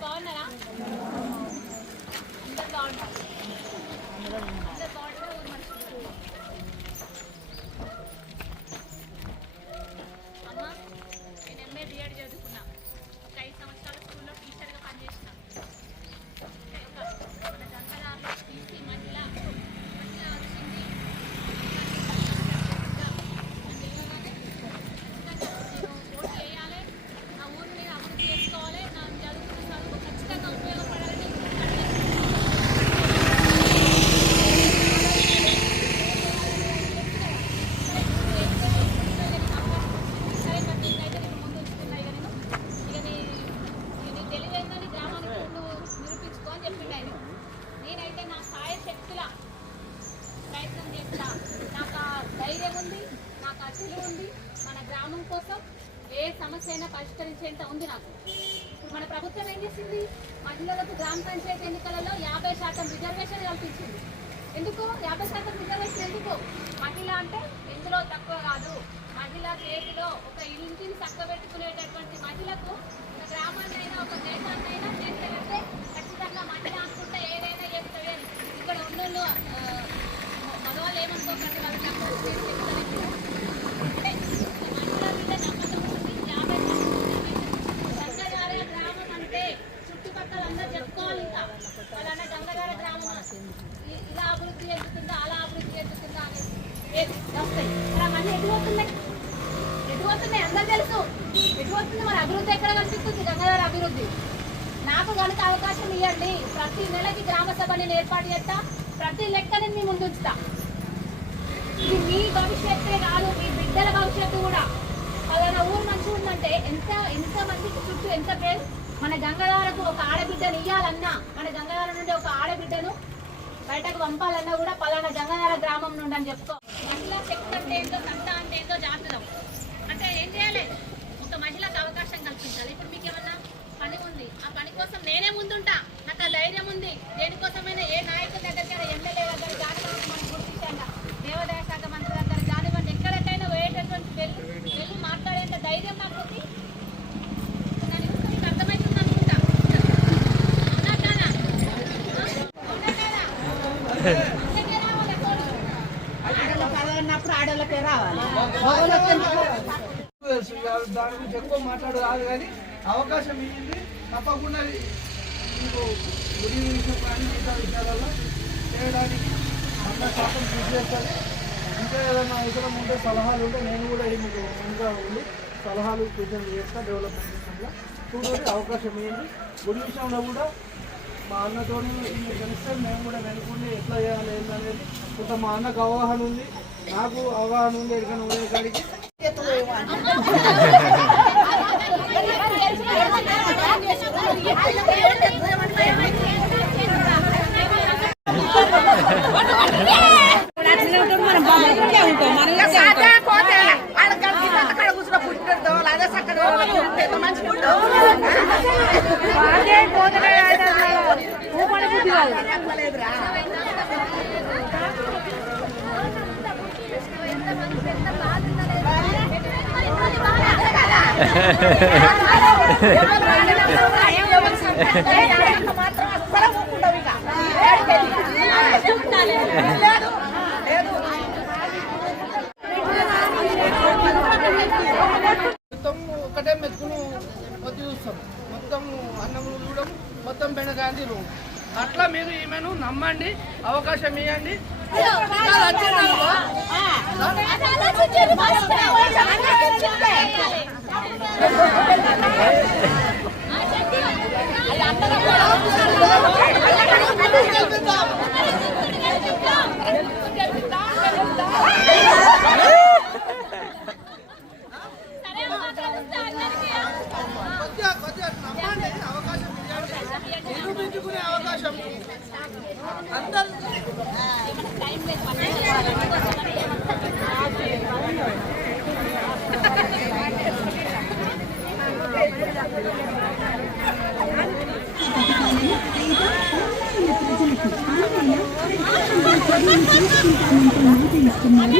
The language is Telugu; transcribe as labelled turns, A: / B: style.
A: బాగున్నారా? అందరు బాగుంటారు గ్రామం కోసం ఏ సమస్య అయినా పరిష్కరించేంత ఉంది నాకు. ఇప్పుడు మన ప్రభుత్వం ఏం చేసింది? మహిళలకు గ్రామ పంచాయతీ ఎన్నికలలో యాభై శాతం రిజర్వేషన్ కల్పించింది. ఎందుకు? యాభై శాతం రిజర్వేషన్ ఎందుకు? మహిళ అంటే ఇందులో తక్కువ కాదు. మహిళ చేతిలో ఒక ఇంటిని చక్కబెట్టుకునేటటువంటి మహిళకు గ్రామాల గ్రామాన్నైనా ఒక దేశాన్నైనా చేసేటంటే ఖచ్చితంగా మహిళ అనుకుంటే ఏదైనా చేస్తుంది అని ఇక్కడ ఉన్న మగవాళ్ళు ఏమనుకోకండి వాళ్ళు తక్కువ చేసి చెప్తారు అంటే మహిళల మీద నమ్మకం ఉంది యాభై శాతం రిజర్వేషన్ గంగగార గ్రామం అంటే చుట్టుపక్కల అందరూ చెప్పుకోవాలి ఇంకా అలానే గంగగార గ్రామం ఇ- ఇలా అభివృద్ధి చెందుతుందా అలా అభివృద్ధి చెందుతుందా అనేది వస్తాయి మరి అవన్నీ ఎటు పోతున్నాయి? ఎటు పోతున్నాయి? అందరూ తెలుసు. ఎటు పోతుంది? మరి అభివృద్ధి ఎక్కడ కనిపిస్తుంది? గంగాధర అభివృద్ధి. నాకు కనుక అవకాశం ఇవ్వండి. ప్రతి నెలకి గ్రామ సభ నేను ఏర్పాటు చేస్తా. ప్రతి లెక్కని మీ ముందు ఉంచుతా. ఇది మీ భవిష్యత్తే కాదు మీ బిడ్డల భవిష్యత్తు కూడా. పలానా ఊరు మంచిగా ఉందంటే ఎంత ఎంత మందికి చుట్టూ ఎంత పేరు? మన గంగధారకు ఒక ఆడబిడ్డను ఇయ్యాలన్నా మన గంగధార నుండి ఒక ఆడబిడ్డను బయటకు పంపాలన్నా కూడా పలానా జంగనార గ్రామం నుండి అని చెప్పుకో. మహిళా శక్తి అంటే ఏంటో సంత అంటే ఏంటో జాగ్రత్త అంటే ఏం చేయాలి ఒక మహిళకు అవకాశం కల్పించాలి ఇప్పుడు మీకు ఏమన్నా పని ఉంది ఆ పని కోసం నేనే ముందుంటా నాకు ఆ ధైర్యం ఉంది దేనికోసమైనా ఏ నాయకుడి దగ్గరికి ఎమ్మెల్యే దగ్గర కానివ్వండి మనకు గుర్తించండి దేవాదాయ శాఖ మంత్రి దగ్గర కానివ్వండి ఎక్కడికైనా పోయేటటువంటి వెళ్ళి వెళ్ళి మాట్లాడేంత ధైర్యం నాకు ఉంది దాని గురించి మీకు అర్థమవుతుంది అనుకుంటా అవునా కాదా? అవునా కాదా? అందుకే రావాలి తోడు.
B: అన్నప్పుడు ఆడవాళ్ళకే రావాలి.
C: దాని గురించి ఎక్కువ మాట్లాడు రాదు కానీ అవకాశం ఇచ్చింది తప్పకుండా మీకు గుడి విషయం కానీ మిగతా విషయాలలో చేయడానికి అంత శాతం కృషి చేస్తాను ఇంకా ఏదైనా అవసరం ఉంటే సలహాలు ఉంటే నేను కూడా మీకు ముందుగా ఉండి సలహాలు సూచనలు చేస్తా డెవలప్మెంట్ విషయంలో చూడండి అవకాశం ఇవ్వండి. గుడి విషయంలో కూడా మా అన్నతో కలిస్తే మేము కూడా వెనుకుండి ఎట్లా చేయాలి ఏంటనేది కొంత మా అన్నకు అవగాహన ఉంది నాకు అవగాహన ఉంది ఎక్కడ ఉండే కాడికి మొత్తం ఒకటే మెతుకును పొద్దు చూస్తాం మొత్తం అన్నం చూడడం మొత్తం బెండకాయ తినడం. అట్లా మీరు ఈమెను నమ్మండి అవకాశం ఇవ్వండి. అవకాశం ఇవ్వండి అవకాశం అందరు
D: ఇస్తున్నారు